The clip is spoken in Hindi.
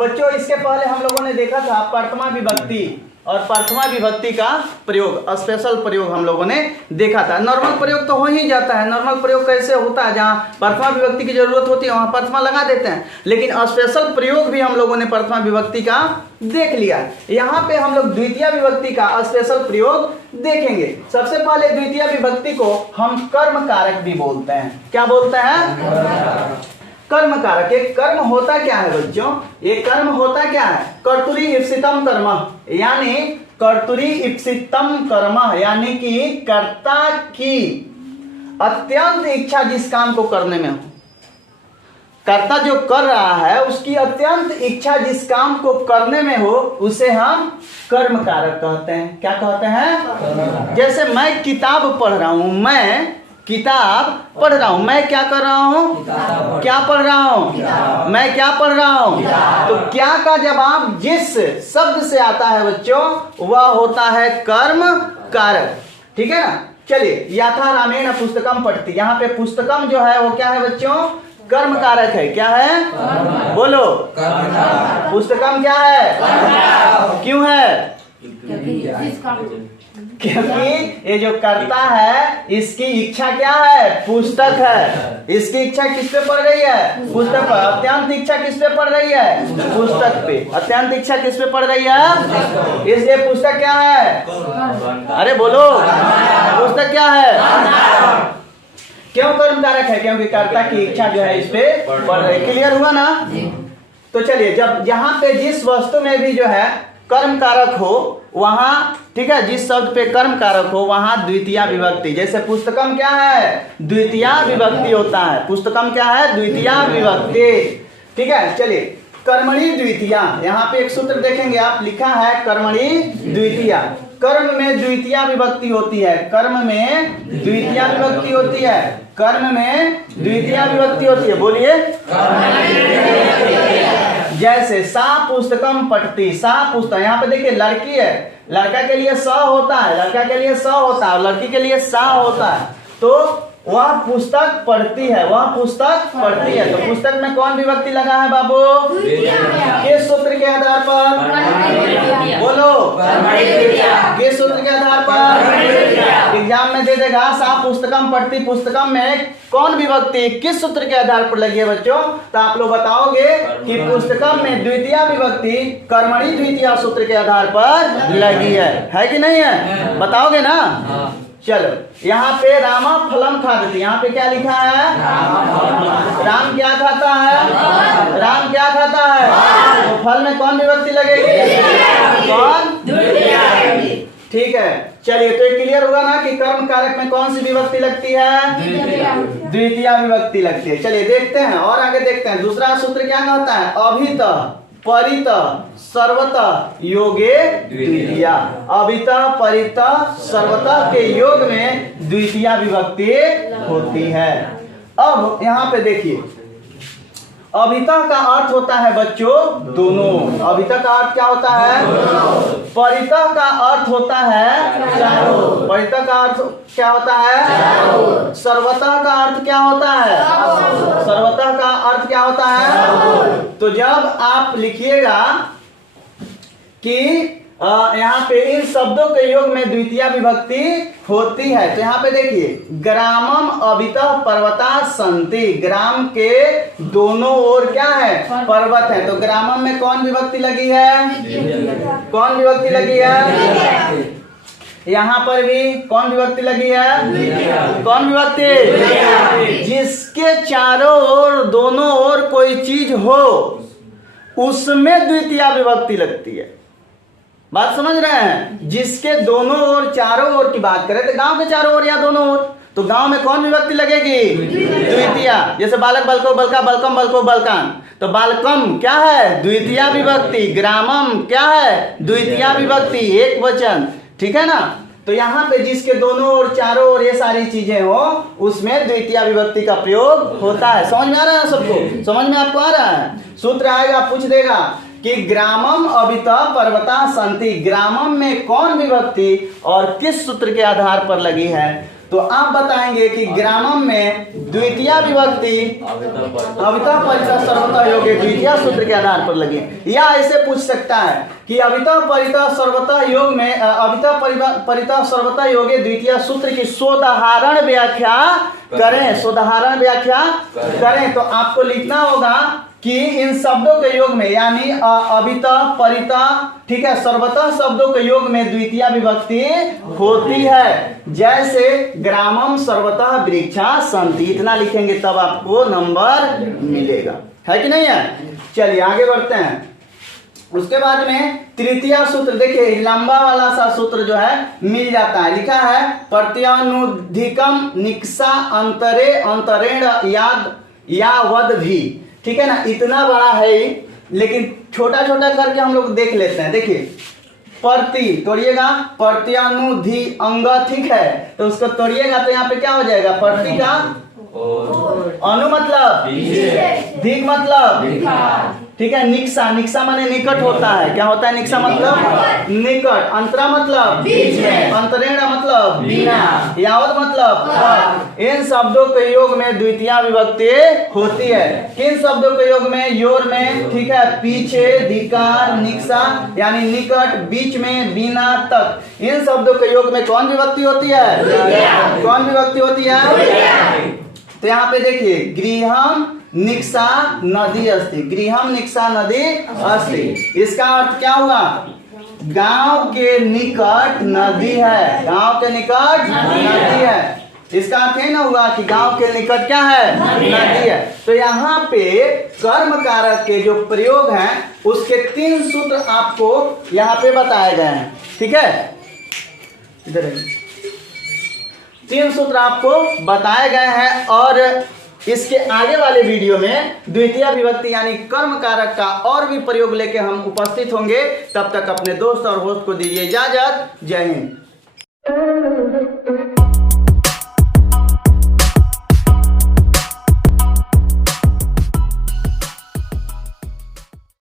बच्चों इसके पहले हम लोगों ने देखा था प्रथमा विभक्ति और प्रथमा विभक्ति का प्रयोग, स्पेशल प्रयोग हम लोगों ने देखा था। नॉर्मल प्रयोग तो हो ही जाता है। नॉर्मल प्रयोग कैसे होता है, जहाँ प्रथमा विभक्ति की जरूरत होती है वहाँ प्रथमा लगा देते हैं, लेकिन स्पेशल प्रयोग भी हम लोगों ने प्रथमा विभक्ति का देख लिया। यहाँ पे हम लोग द्वितीय विभक्ति का स्पेशल प्रयोग देखेंगे। सबसे पहले द्वितीय विभक्ति को हम कर्म कारक भी बोलते हैं। क्या बोलते हैं? कर्म कारक। एक कर्म होता क्या है बच्चों? एक कर्म होता क्या है? कर्तुरी इप्सितम कर्म, यानी कर्तुरी इप्सितम कर्म, यानी कि कर्ता की अत्यंत इच्छा जिस काम को करने में हो, कर्ता जो कर रहा है उसकी अत्यंत इच्छा जिस काम को करने में हो उसे हम कर्म कारक कहते हैं। क्या कहते हैं? जैसे मैं किताब पढ़ रहा हूं, मैं किताब पढ़ रहा हूं, मैं क्या कर रहा हूं? क्या पढ़ रहा हूं? मैं क्या पढ़ रहा हूं? तो क्या का जवाब जिस शब्द से आता है बच्चों वह होता है कर्म कारक। ठीक है ना? चलिए, यथा रामेण पुस्तकम पठति, यहाँ पे पुस्तकम जो है वो क्या है बच्चों? कर्म कारक है। क्या है? बोलो। पुस्तकम क्या है? क्यों है? क्योंकि ये जो करता है इसकी इच्छा क्या है? पुस्तक है। इसकी इच्छा किस पे पड़ रही है? पुस्तक पर। अत्यंत इच्छा किस पे पड़ रही है? पुस्तक पे। अत्यंत इच्छा किस पे पड़ रही है? इसलिए पुस्तक क्या है? अरे बोलो, पुस्तक क्या है? क्यों कर्म कारक है? क्योंकि कर्ता की इच्छा जो है इस पे पड़ रही है। क्लियर हुआ ना? तो चलिए, जब यहाँ पे जिस वस्तु में भी जो है कर्म कारक हो वहां, ठीक है, जिस शब्द पे कर्म कारक हो वहां द्वितीय विभक्ति। जैसे पुस्तकम क्या है? द्वितीय विभक्ति होता है। पुस्तकम क्या है? द्वितीय विभक्ति। ठीक है, चलिए, कर्मणि द्वितीय, यहाँ पे एक सूत्र देखेंगे आप, लिखा है कर्मणि द्वितीय। कर्म में द्वितीय विभक्ति होती है। कर्म में द्वितीय विभक्ति होती है। कर्म में द्वितीय विभक्ति होती है। बोलिए। जैसे सा पुस्तकम पठति, सा पुस्तक, यहाँ पे देखिए लड़की है, लड़का के लिए स होता है, लड़का के लिए स होता है, लड़की के लिए सा होता है। तो वह पुस्तक पढ़ती है, वह पुस्तक पढ़ती है। तो पुस्तक में कौन विभक्ति लगा है बाबू? किस सूत्र के आधार पर? बोलो। किस सूत्र के आधार पर? एग्जाम में दे देगा सा पुस्तकम पढ़ती, पुस्तकम में कौन विभक्ति किस सूत्र के आधार पर लगी है बच्चों? तो आप लोग बताओगे कि पुस्तकम में द्वितीय विभक्ति कर्मणि द्वितीय सूत्र के आधार पर लगी है कि नहीं है? बताओगे ना? चलो, यहाँ पे रामा फलम खादति, यहाँ पे क्या लिखा है? राम क्या खाता है? राम क्या खाता है? तो फल में कौन विभक्ति लगेगी? कौन? ठीक है, चलिए, तो ये क्लियर हुआ ना कि कर्म कारक में कौन सी विभक्ति लगती है? द्वितीय विभक्ति लगती है। चलिए देखते हैं और आगे देखते हैं। दूसरा सूत्र क्या कहता है? अभित परित सर्वतः योगे द्वितीय। अभित परित सर्वतः के योग में द्वितीय विभक्ति होती है। अब यहाँ पे देखिए, अभिता का अर्थ होता है बच्चों दोनों। अभिता का अर्थ क्या होता है? परिता का अर्थ होता है चारों। परिता का अर्थ क्या होता है? सर्वतः का अर्थ क्या होता है? सर्वतः का अर्थ क्या होता है? तो जब आप लिखिएगा कि यहाँ पे इन शब्दों के योग में द्वितीय विभक्ति होती है, तो यहाँ पे देखिए, ग्रामम अभितः पर्वता संति, ग्राम के दोनों ओर क्या है? पर्वत है। तो ग्रामम में कौन विभक्ति लगी है? कौन विभक्ति लगी है? यहाँ पर भी कौन विभक्ति लगी है? कौन विभक्ति? जिसके चारों ओर दोनों ओर कोई चीज हो उसमें द्वितीय विभक्ति लगती है। बात समझ रहे हैं? जिसके दोनों ओर, चारों ओर की बात करें तो गांव के चारों ओर या दोनों ओर, तो गांव में कौन विभक्ति लगेगी? द्वितीय। जैसे बालक बलको बलका, बलकम बलको बलकान, तो बालकम क्या है? द्वितीय विभक्ति। ग्रामम क्या है? द्वितीय विभक्ति, एक वचन। ठीक है ना? तो यहाँ पे जिसके दोनों ओर, चारों ओर ये सारी चीजें हो उसमें द्वितीय विभक्ति का प्रयोग होता है। समझ में आ रहा है सबको? समझ में आपको आ रहा है? सूत्र आएगा, पूछ देगा कि ग्रामम अभिता पर्वता संति, ग्रामम में कौन विभक्ति और किस सूत्र के आधार पर लगी है? तो आप बताएंगे कि ग्रामम में द्वितीय विभक्ति अवितः परितः सर्वतः योग्य द्वितीय सूत्र के आधार पर लगे, या ऐसे पूछ सकता है कि अवितः परितः सर्वतः योग में अवितः परितः सर्वतः योग्य द्वितीय सूत्र की सोदाहरण व्याख्या करें, सोदाहरण व्याख्या करें। तो आपको लिखना होगा कि इन शब्दों के योग में, यानी अवितः परितः, ठीक है, सर्वतः शब्दों के योग में द्वितीय विभक्ति होती है। जैसे ग्रामम सर्वतः वृक्षा सन्ति, इतना लिखेंगे तब आपको नंबर मिलेगा, है कि नहीं है। चलिए आगे बढ़ते हैं। उसके बाद में तृतीय सूत्र देखिए, लंबा वाला सा सूत्र जो है मिल जाता है। लिखा है प्रत्यानुधिकम निक्सा अंतरे अंतरेण याद या वद भी, ठीक है ना। इतना बड़ा है लेकिन छोटा छोटा करके हम लोग देख लेते हैं। देखिए प्रति तोड़िएगा, प्रत्यानुधि अंग, ठीक है, तो उसको तोड़िएगा तो यहाँ पे क्या हो जाएगा, प्रति का अनु मतलब धिक मतलब, ठीक है। निक्सा, निक्सा माने निकट होता है, क्या होता है निक्सा मतलब निकट, अंतरा मतलब बीच में, अंतरेण मतलब बिना, यावत मतलब। इन शब्दों के योग में द्वितीय विभक्ति होती है। किन शब्दों के योग में, योर में, ठीक है, पीछे, धिकार, निक्सा यानी निकट, बीच में, बिना, तक। इन शब्दों के योग में कौन विभक्ति होती है, कौन विभक्ति होती है। तो यहाँ पे देखिए गृहम निक्सा नदी अस्ति, गृहम निक्सा नदी अस्ति, इसका अर्थ क्या हुआ, गांव के निकट नदी है, गांव के निकट नदी है। इसका अर्थ है ना हुआ कि गांव के निकट क्या है, नदी है। तो यहाँ पे कर्म कारक के जो प्रयोग हैं उसके 3 सूत्र आपको यहाँ पे बताए गए हैं, ठीक है। इधर 3 सूत्र आपको बताए गए हैं और इसके आगे वाले वीडियो में द्वितीय विभक्ति यानी कर्म कारक का और भी प्रयोग लेके हम उपस्थित होंगे। तब तक अपने दोस्त और होस्ट को दीजिए इजाजत। जय हिंद।